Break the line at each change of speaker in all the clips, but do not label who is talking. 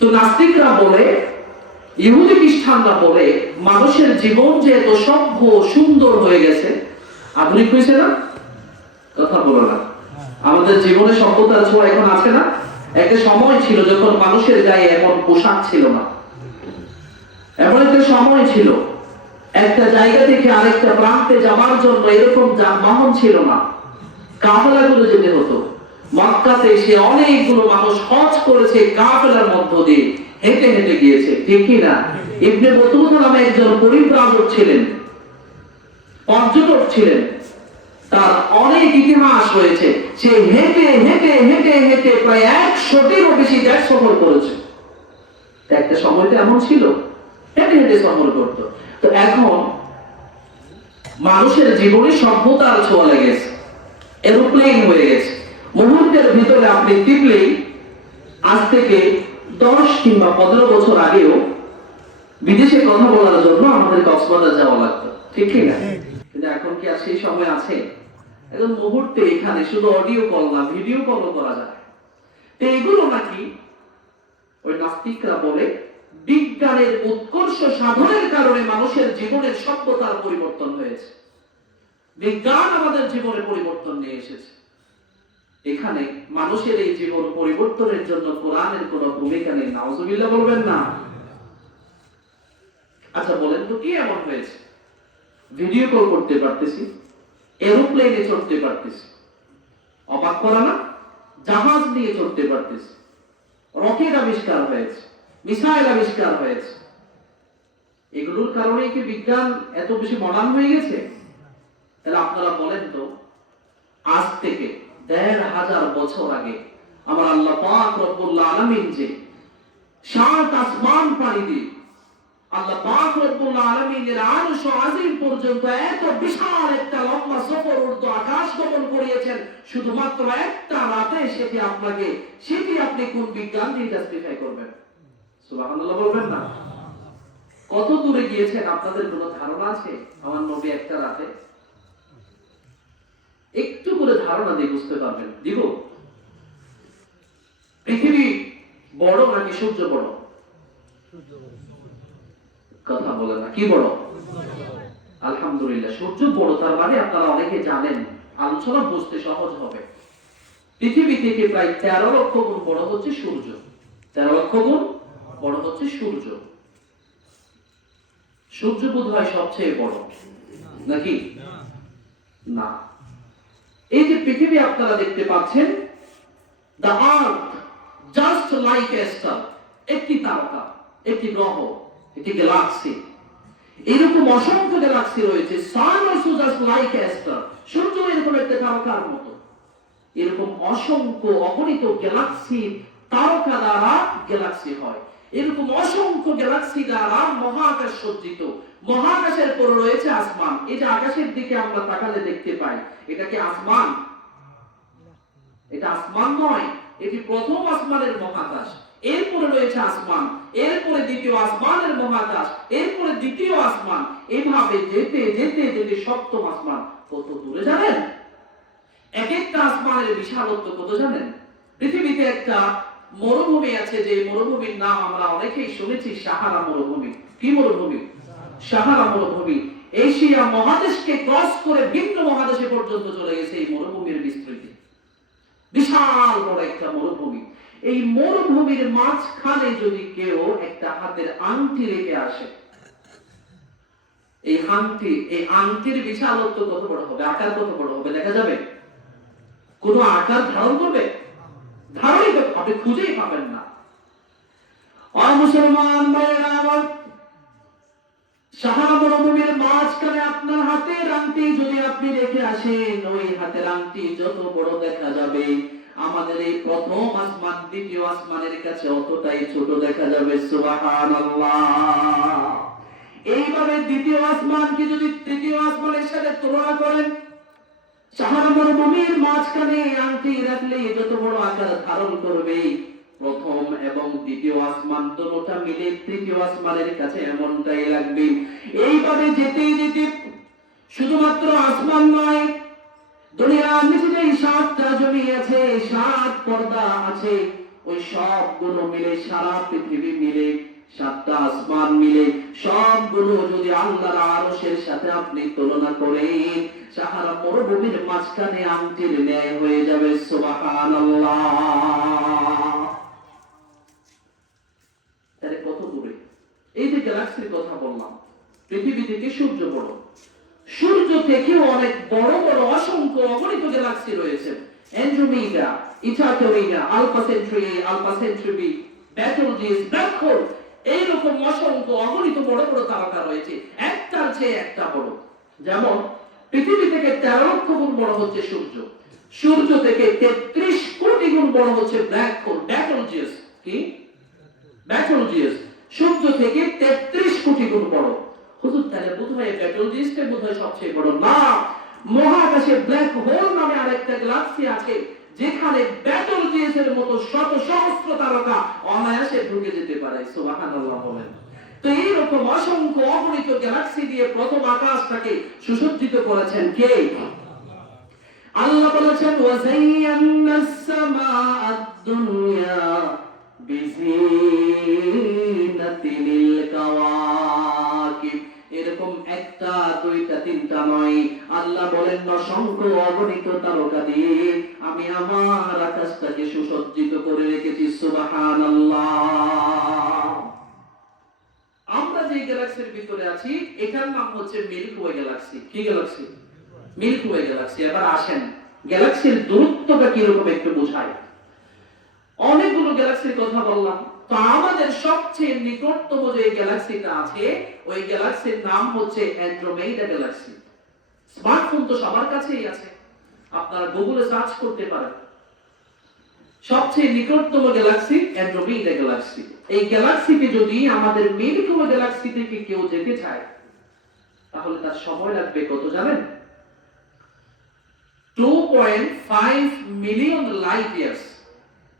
তো নাস্তিকরা বলে, ইহুদি খ্রিস্টানরা বলে, মানুষের জীবন যে এত সভ্য, সুন্দর হয়ে গেছে আধুনিক হয়েছে না? কথা বলো না। আমাদের জীবনে সভ্যতার ছোঁয়া এখন আছে না? একটা সময় ছিল যখন মানুষের গায়ে এমন পোশাক ছিল না। এমন একটা সময় ছিল। একটা জায়গা থেকে আরেকটা প্রান্তে যাওয়ার জন্য এরকম যানবাহন ছিল না। কাফেলাগুলো যেতে হতো। মক্কাতে এসে অনেকগুলো মানুষ হজ করেছে কাফেলার মধ্য দিয়ে। হেঁটে হেঁটে গিয়েছে, ঠিক না? ইবনে বতুতা নামে একজন পরিব্রাজক ছিলেন, পর্যটক ছিলেন। তার অনেক ইতিহাস রয়েছে। সে হেঁটে হেঁটে হেঁটে হেঁটে প্রায় একশোটিরও বেশি দেশ সফর করেছে। একটা সময়টা এমন ছিল, হেঁটে হেঁটে সফর করত। তো এখন মানুষের জীবনে সভ্যতার ছোঁয়া লেগেছে এরোপ্লেন হয়ে গেছে। মুহূর্তের ভিতরে আপনি টিপলেই আজ থেকে দশ কিংবা পনেরো বছর আগেও বিদেশে কথা বলার জন্য আমাদের কক্সবাজার যাওয়া লাগতো। ঠিক কি না? কিন্তু এখন কি আর সেই সময় আছে? এখন মুহূর্তে এখানে শুধু অডিও কল না ভিডিও কলও করা যায়। তো এগুলো নাকি ওই নাস্তিকরা বলে বিজ্ঞানের উৎকর্ষ সাধনের কারণে মানুষের জীবনের সভ্যতার পরিবর্তন হয়েছে। বিজ্ঞান আমাদের জীবনে পরিবর্তন নিয়ে এসেছে। এখানে মানুষের এই জীবন পরিবর্তনের জন্য কোরআনের কোনো ভূমিকা নেই, নাউজুবিল্লাহ বলবেন না। আচ্ছা বলেন তো, কি এমন হয়েছে? ভিডিও কল করতে পারতেছি, এরোপ্লেনে চড়তে পারতেছি। অবাক করা না? জাহাজ নিয়ে চড়তে পারতেছি। রকেট আবিষ্কার হয়েছে, মিসাইল আবিষ্কার হয়েছে। এগুলোর কারণে কি বিজ্ঞান এত বেশি মডার্ন হয়ে গেছে? তাহলে আপনারা বলেন তো, আজ থেকে দেড় হাজার বছর আগে আমার আল্লাহ পাক আলামিন যে সাত আসমান দিয়ে আল্লাহ পাক আলামিনের আরশ আজিম পর্যন্ত এত বিশাল একটা লম্বা সফর আকাশ গমন করিয়েছেন, শুধুমাত্র একটা রাতে সেটি আপনাকে, সেটি আপনি কোন বিজ্ঞান দিয়ে জাস্টিফাই করবেন? বলবেন না। কত দূরে গিয়েছেন? আপনাদের কোনো ধারণা আছে? আমার নবী একটা রাতে একটু করে ধারণা দিয়ে বুঝতে পারবেন। দিব? পৃথিবী বড় নাকি সূর্য বড়? কথা বলে না, কি বড়? আলহামদুলিল্লাহ, সূর্য বড়, তার মানে আপনারা অনেকে জানেন, আলোচনা বুঝতে সহজ হবে। পৃথিবী থেকে প্রায় তেরো লক্ষ গুণ বড় হচ্ছে সূর্য। তেরো লক্ষ গুণ বড় হচ্ছে সূর্য। সূর্য বোধ হয় সবচেয়ে বড়, নাকি? না। এই যে পৃথিবী আপনারা দেখতে পাচ্ছেন the earth just like a star একটি তারকা, একটি গ্রহ, একটি গ্যালাক্সি এরকম অসংখ্য গ্যালাক্সি রয়েছে sun also just like a star সূর্য এরকম একটা তারকার মতো। এরকম অসংখ্য অগণিত গ্যালাক্সি তারকা দ্বারা গ্যালাক্সি হয়। এরকম অসংখ্য গ্যালাক্সি দ্বারা মহাকাশ সজ্জিত। মহাকাশের পরে রয়েছে আসমান। এই যে আকাশের দিকে আমরা তাকালে দেখতে পাই। এটা কি আসমান? এটা আসমান নয়, এটি প্রথম আসমানের মহাকাশ। এরপরে রয়েছে আসমান, এরপরে দ্বিতীয় আসমানের মহাকাশ, এরপরে দ্বিতীয় আসমান। এভাবে যেতে যেতে যেতে সপ্তম আসমান। কত দূরে জানেন? এক একটা আসমানের বিশালত্ব কত জানেন? পৃথিবীতে একটা মরুভূমি আছে, যে মরুভূমির নাম আমরা অনেকেই শুনেছি, সাহারা মরুভূমি। কি মরুভূমি? সাহারা এশিয়া মহাদেশকে ক্রস করে ভিন্ন মহাদেশে পর্যন্ত চলে গেছে এই মরুভূমির বিস্তৃতি। বিশাল বড় একটা মরুভূমি। এই মরুভূমির মাঝখানে যদি কেউ একটা হাতের আংটি রেখে আসে, এই আংটি, এই আংটির বিশালত্ব কত বড় হবে? আকার কত বড় হবে? দেখা যাবে? কোন আকার ধারণ করবে? ধারণই আপনি খুঁজেই পাবেন না। আর মুসলমান ভাইয়েরা, আমার মাঝখানে আপনার আংটি যদি আপনি রেখে আসেন, ওই যত বড় দেখা যাবে। আমাদের এই প্রথম আসমান, দ্বিতীয় আসমানের কাছে অতটাই ছোট দেখা যাবে। এইভাবে দ্বিতীয় আসমানকে যদি তৃতীয় আসমানের সাথে তুলনা করেন সাহারা মরুভূমির মাঝখানে আংটি রাখলে যত বড় আকার ধারণ করবে। প্রথম এবং দ্বিতীয় আসমান দুটোটা মিলে তৃতীয় আসমানের কাছে এমনটাই লাগবে। এইভাবে যেতে যেতে শুধুমাত্র আসমান নয়, দুনিয়ার নিচে সাতটা জমি আছে, সাত পর্দা আছে, ওই সবগুলো মিলে, সারা পৃথিবী মিলে, সাতটা আসমান মিলে, সবগুলো যদি আল্লাহর আরশের সাথে আপনি তুলনা করেন সাহারা মরুভূমির মাঝখানে আংটির ন্যায় হয়ে যাবে, সুবহানাল্লাহ তাহলে কত দূরে এই যে গ্যালাক্সির কথা বললাম পৃথিবী থেকে সূর্য বড় সূর্য থেকেও অনেক বড় বড় অসংখ্য অগণিত গ্যালাক্সি রয়েছে। Alpha Centauri Alpha Centauri B Betelgeuse black hole এইরকম অসংখ্য অগণিত বড় বড় তারকা রয়েছে। একটার চেয়ে একটা বড়। যেমন, পৃথিবী থেকে তেরো লক্ষ গুণ বড় হচ্ছে সূর্য। সূর্য থেকে তেত্রিশ কোটি গুণ বড় হচ্ছে ব্ল্যাক হোল ব্যাটলজিস কি? ব্যাটলজিয়াস সূর্য থেকে তেত্রিশ কোটি গুণ বড়। হুজুর তাহলে বোধ হয় ব্যাটলজিয়াসটা বোধ হয় সবচেয়ে বড় না মহাকাশে ব্ল্যাক হোল নামে আরেকটা গ্যালাক্সি আছে, যেখানে ব্যাটলজিয়াসের মতো শত সহস্র তারকা। অনায়াসে ঢুকে যেতে পারে, সুবহানাল্লাহ বলেন। তো এইরকম অসংখ্য অগণিত গ্যালাক্সি দিয়ে প্রথম আকাশটাকে সুসজ্জিত করেছেন কে? আল্লাহ বলেছেন ওয়াজাইয়ান্নাস সামাআদ দুনিয়া বিজিনাতিল কাওয়াকিব। এরকম একটা, দুইটা, তিনটা নয়। আল্লাহ বলেন, অসংখ্য অগণিত তারকা দিয়ে আমি আমার আকাশটাকে সুসজ্জিত করে রেখেছি, সুবহানাল্লাহ। আমরা যে গ্যালাক্সির ভিতরে আছি, এটার নাম হচ্ছে মিল্ক ওয়ে গ্যালাক্সি। কি গ্যালাক্সি? Milk way galaxy. এবার আসেন, গ্যালাক্সির দূরত্বটা কীরকম একটু বোঝায় অনেকগুলো গ্যালাক্সির কথা বললাম। তো আমাদের সবচেয়ে নিকটতম যে গ্যালাক্সিটা আছে, ওই গ্যালাক্সির নাম হচ্ছে গ্যালাক্সি স্মার্টফোন তো সবার কাছেই আছে। আপনারা গুগলে সার্চ করতে পারেন। সবচেয়ে নিকটতম গ্যালাক্সি গ্যালাক্সি এই গ্যালাক্সিতে যদি আমাদের ওয়ে গ্যালাক্সি থেকে কেউ যেতে চায় তাহলে তার সময় লাগবে কত জানেন? 2.5 মিলিয়ন লাইট ইয়ার্স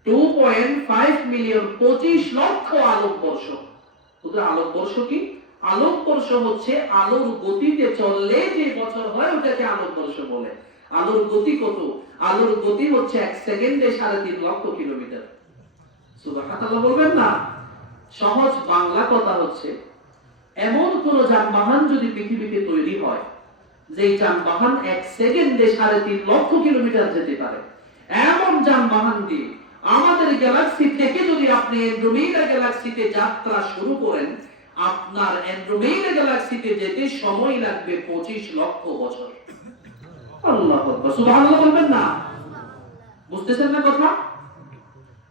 2.5 মিলিয়ন 25 লক্ষ আলোকবর্ষ। শুধু আলোকবর্ষ কি? আলোকবর্ষ হচ্ছে আলোর গতিতে চললে যে বছর হয় ওটাকে আলোকবর্ষ বলে। আলোর গতি কত? আলোর গতি হচ্ছে এক সেকেন্ডে সাড়ে তিন লক্ষ কিলোমিটার। সুবহানাল্লাহ বলবেন না? সহজ বাংলা কথা হচ্ছে, এমন কোন যানবাহন যদি পৃথিবীতে তৈরি হয় যে যানবাহন এক সেকেন্ডে সাড়ে তিন লক্ষ কিলোমিটার যেতে পারে, এমন যানবাহন দিয়ে আমাদের গ্যালাক্সি থেকে যদি আপনি অ্যান্ড্রোমেডা গ্যালাক্সিতে যাত্রা শুরু করেন, আপনার অ্যান্ড্রোমেডা গ্যালাক্সিতে যেতে সময় লাগবে পঁচিশ লক্ষ বছর। আল্লাহ সুবহানাল্লাহ বলবেন না? বুঝতেছেন না কথা?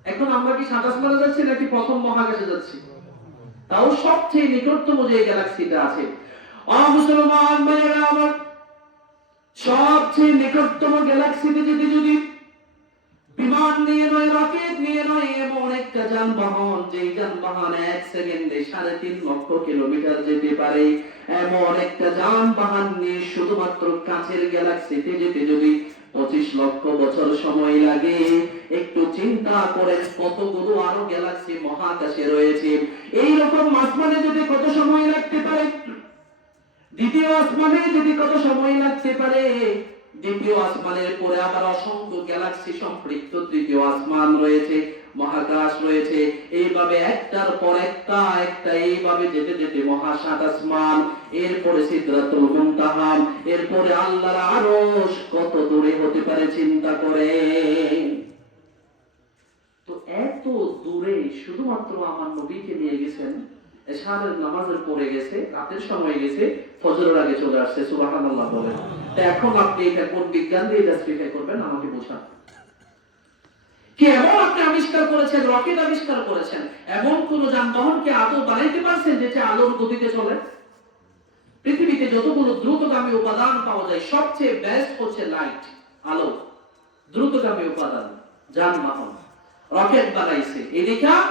এখন আমরা কি সাতাশ মারা যাচ্ছি নাকি প্রথম মহাকাশে যাচ্ছি? তাও সবচেয়ে নিকটতম যে গ্যালাক্সিটা আছে। অ মুসলমান ভাইয়েরা, আমার সবচেয়ে নিকটতম গ্যালাক্সিতে যেতে যদি বিমান নিয়ে নয়, রকেট নিয়ে নয়, এমন একটা যানবাহন যে যানবাহন এক সেকেন্ডে সাড়ে তিন লক্ষ কিলোমিটার যেতে পারে। এমন একটা যানবাহন নিয়ে শুধুমাত্র কাছের গ্যালাক্সিতে যেতে যদি পঁচিশ লক্ষ বছর সময় লাগে, একটু চিন্তা করেন কতগুলো আরও গ্যালাক্সি মহাকাশে রয়েছে। এই রকম আসমানে যদি কত সময় লাগতে পারে? দ্বিতীয় আসমানে যদি কত সময় লাগতে পারে? দ্বিতীয় আসমানের পরে আবার অসংখ্য গ্যালাক্সি সম্পৃক্ত তৃতীয় আসমান রয়েছে, মহাকাশ রয়েছে। এইভাবে একটার পর একটা একটা এইভাবে যেতে যেতে মহাসাত আসমান। এরপরে সিদ্ধাতুল মুনতাহা এরপরে আল্লাহর আরশ, কত দূরে হতে পারে চিন্তা করে। তো এত দূরে শুধুমাত্র আমার নবীকে নিয়ে গেছেন, এশারের নামাজের পরে গেছে, রাতের সময় গেছে, ফজরের আগে চলে আসছে, সুবহানাল্লাহ বলেন। তো এখন আপনি এটা কোন বিজ্ঞান দিয়ে জাস্টিফাই করবেন আমাকে বোঝান কি এমন আপনি আবিষ্কার করেছেন, রকেট আবিষ্কার করেছেন, এমন কোন যানবাহনকে পারছেন যেটা আলোর গতিতে চলে? পৃথিবীতে যতগুলো দ্রুতগামী উপাদান পাওয়া যায়, সবচেয়ে হচ্ছে লাইট আলো। দ্রুতগামী উপাদান, যানবাহন। রকেট বানাইছে। এদিকা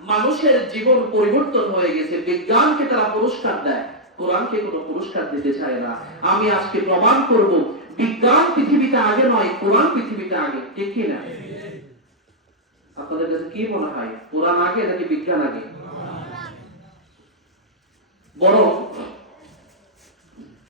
মানুষের জীবন পরিবর্তন হয়ে গেছে, বিজ্ঞানকে তারা পুরস্কার দেয়। কোরআনকে কোনো পুরস্কার দিতে চায় না। আমি আজকে প্রমাণ করব, বিজ্ঞান পৃথিবীতে আগে নয়, কোরআন পৃথিবীতে আগে। ঠিক কি না? আপনাদের কাছে কি মনে হয়? কোরআন আগে নাকি বিজ্ঞান আগে? বরং